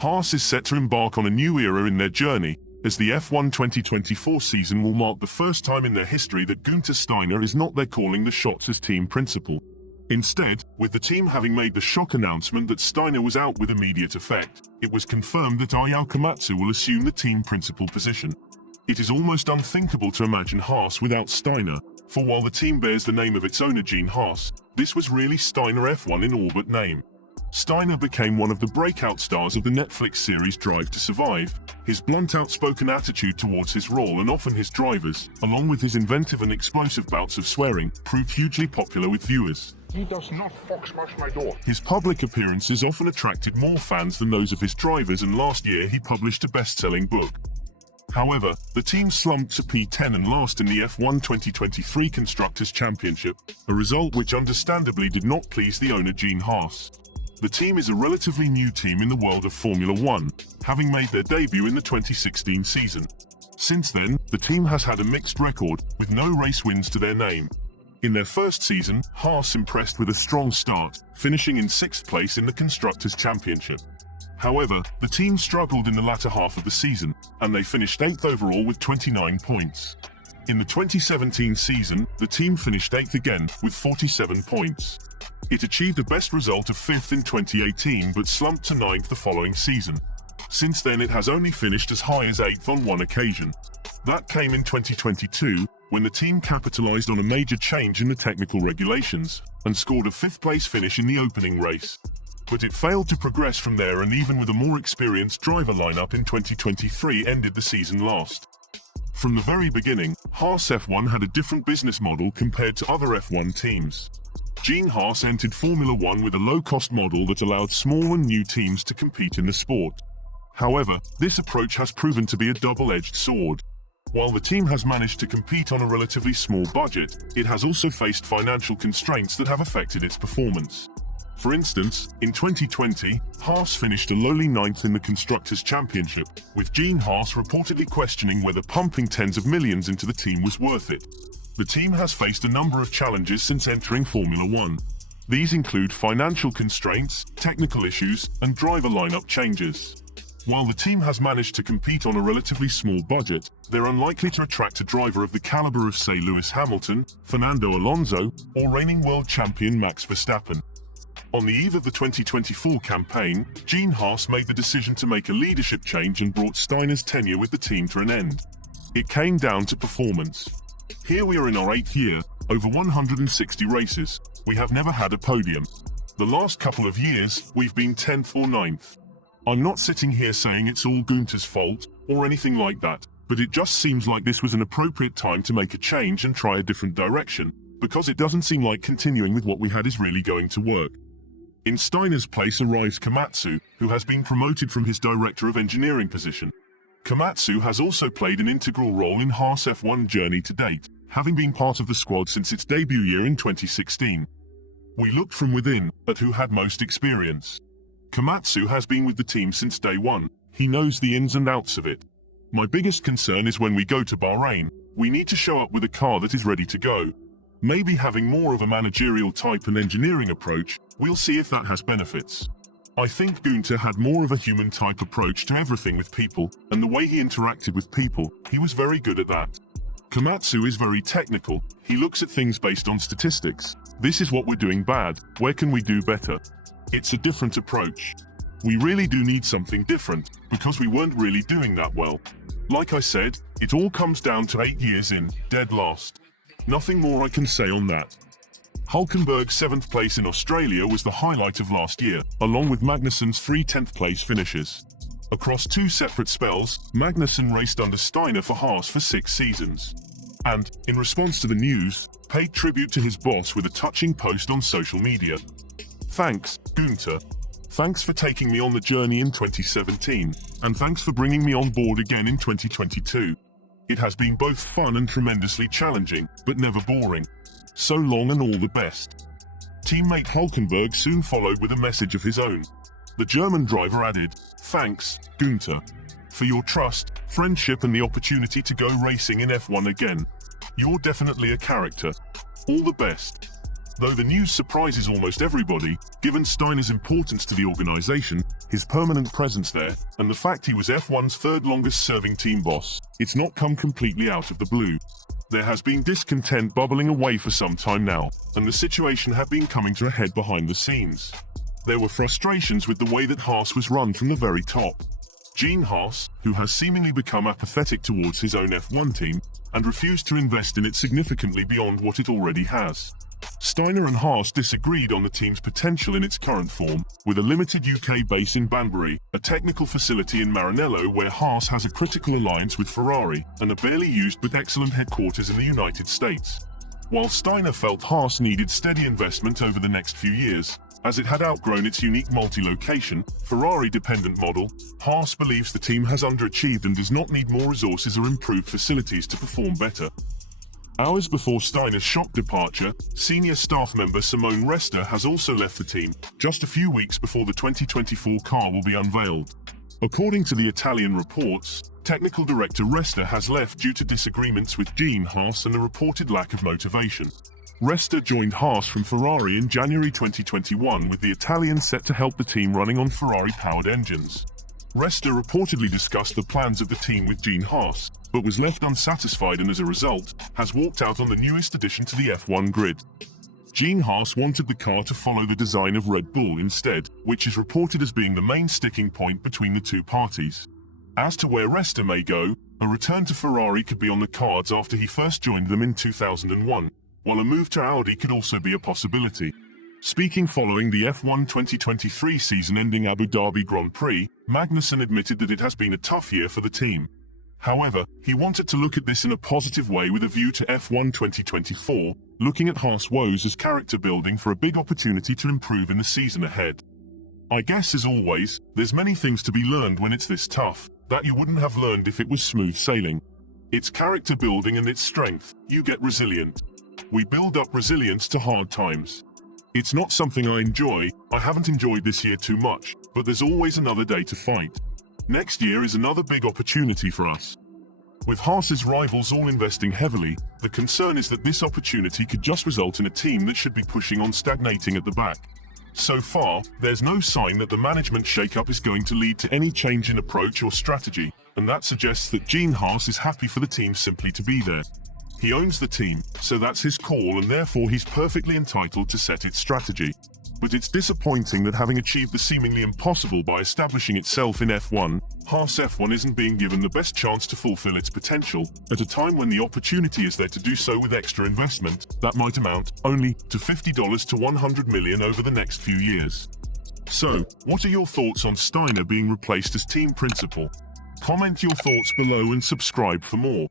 Haas is set to embark on a new era in their journey, as the F1 2024 season will mark the first time in their history that Guenther Steiner is not there calling the shots as team principal. Instead, with the team having made the shock announcement that Steiner was out with immediate effect, it was confirmed that Ayao Komatsu will assume the team principal position. It is almost unthinkable to imagine Haas without Steiner, for while the team bears the name of its owner Gene Haas, this was really Steiner F1 in all but name. Steiner became one of the breakout stars of the Netflix series Drive to Survive. His blunt, outspoken attitude towards his role and often his drivers, along with his inventive and explosive bouts of swearing, proved hugely popular with viewers. He does not fox smash my door. His public appearances often attracted more fans than those of his drivers, and last year he published a best-selling book. However, the team slumped to P10 and last in the F1 2023 Constructors' Championship, a result which understandably did not please the owner Gene Haas. The team is a relatively new team in the world of Formula One, having made their debut in the 2016 season. Since then, the team has had a mixed record, with no race wins to their name. In their first season, Haas impressed with a strong start, finishing in 6th place in the Constructors' Championship. However, the team struggled in the latter half of the season, and they finished 8th overall with 29 points. In the 2017 season, the team finished 8th again, with 47 points. It achieved a best result of 5th in 2018 but slumped to 9th the following season. Since then it has only finished as high as 8th on one occasion. That came in 2022, when the team capitalized on a major change in the technical regulations, and scored a 5th place finish in the opening race. But it failed to progress from there, and even with a more experienced driver lineup in 2023 ended the season last. From the very beginning, Haas F1 had a different business model compared to other F1 teams. Gene Haas entered Formula One with a low-cost model that allowed small and new teams to compete in the sport. However, this approach has proven to be a double-edged sword. While the team has managed to compete on a relatively small budget, it has also faced financial constraints that have affected its performance. For instance, in 2020, Haas finished a lowly 9th in the Constructors' Championship, with Gene Haas reportedly questioning whether pumping tens of millions into the team was worth it. The team has faced a number of challenges since entering Formula One. These include financial constraints, technical issues, and driver lineup changes. While the team has managed to compete on a relatively small budget, they're unlikely to attract a driver of the caliber of, say, Lewis Hamilton, Fernando Alonso, or reigning world champion Max Verstappen. On the eve of the 2024 campaign, Gene Haas made the decision to make a leadership change and brought Steiner's tenure with the team to an end. It came down to performance. Here we are in our 8th year, over 160 races. We have never had a podium. The last couple of years, we've been 10th or 9th. I'm not sitting here saying it's all Guenther's fault, or anything like that, but it just seems like this was an appropriate time to make a change and try a different direction, because it doesn't seem like continuing with what we had is really going to work. In Steiner's place arrives Komatsu, who has been promoted from his Director of Engineering position. Komatsu has also played an integral role in Haas F1 journey to date, having been part of the squad since its debut year in 2016. We looked from within at who had most experience. Komatsu has been with the team since day one. He knows the ins and outs of it. My biggest concern is when we go to Bahrain, we need to show up with a car that is ready to go. Maybe having more of a managerial type and engineering approach, we'll see if that has benefits. I think Guenther had more of a human type approach to everything with people, and the way he interacted with people, he was very good at that. Komatsu is very technical. He looks at things based on statistics. This is what we're doing bad, where can we do better? It's a different approach. We really do need something different, because we weren't really doing that well. Like I said, it all comes down to 8 years in, dead last. Nothing more I can say on that. Hulkenberg's 7th place in Australia was the highlight of last year, along with Magnussen's 3 10th place finishes. Across 2 separate spells, Magnussen raced under Steiner for Haas for 6 seasons. And, in response to the news, paid tribute to his boss with a touching post on social media. Thanks, Guenther. Thanks for taking me on the journey in 2017, and thanks for bringing me on board again in 2022. It has been both fun and tremendously challenging, but never boring. So long and all the best. Teammate Hulkenberg soon followed with a message of his own. The German driver added, "Thanks, Guenther, for your trust, friendship and the opportunity to go racing in F1 again. You're definitely a character. All the best." Though the news surprises almost everybody, given Steiner's importance to the organization, his permanent presence there, and the fact he was F1's third longest-serving team boss, it's not come completely out of the blue. There has been discontent bubbling away for some time now, and the situation had been coming to a head behind the scenes. There were frustrations with the way that Haas was run from the very top. Gene Haas, who has seemingly become apathetic towards his own F1 team, and refused to invest in it significantly beyond what it already has. Steiner and Haas disagreed on the team's potential in its current form, with a limited UK base in Banbury, a technical facility in Maranello where Haas has a critical alliance with Ferrari, and a barely used but excellent headquarters in the United States. While Steiner felt Haas needed steady investment over the next few years, as it had outgrown its unique multi-location, Ferrari-dependent model, Haas believes the team has underachieved and does not need more resources or improved facilities to perform better. Hours before Steiner's shock departure, senior staff member Simone Resta has also left the team, just a few weeks before the 2024 car will be unveiled. According to the Italian reports, technical director Resta has left due to disagreements with Gene Haas and a reported lack of motivation. Resta joined Haas from Ferrari in January 2021, with the Italian set to help the team running on Ferrari-powered engines. Resta reportedly discussed the plans of the team with Gene Haas, but was left unsatisfied and as a result, has walked out on the newest addition to the F1 grid. Gene Haas wanted the car to follow the design of Red Bull instead, which is reported as being the main sticking point between the two parties. As to where Resta may go, a return to Ferrari could be on the cards after he first joined them in 2001, while a move to Audi could also be a possibility. Speaking following the F1 2023 season-ending Abu Dhabi Grand Prix, Magnussen admitted that it has been a tough year for the team. However, he wanted to look at this in a positive way with a view to F1 2024, looking at Haas' woes as character building for a big opportunity to improve in the season ahead. I guess as always, there's many things to be learned when it's this tough, that you wouldn't have learned if it was smooth sailing. It's character building and its strength, you get resilient. We build up resilience to hard times. It's not something I enjoy, I haven't enjoyed this year too much, but there's always another day to fight. Next year is another big opportunity for us. With Haas's rivals all investing heavily, the concern is that this opportunity could just result in a team that should be pushing on stagnating at the back. So far, there's no sign that the management shakeup is going to lead to any change in approach or strategy, and that suggests that Gene Haas is happy for the team simply to be there. He owns the team, so that's his call and therefore he's perfectly entitled to set its strategy. But it's disappointing that having achieved the seemingly impossible by establishing itself in F1, Haas F1 isn't being given the best chance to fulfill its potential, at a time when the opportunity is there to do so with extra investment that might amount only to $50 to $100 million over the next few years. So, what are your thoughts on Steiner being replaced as team principal? Comment your thoughts below and subscribe for more.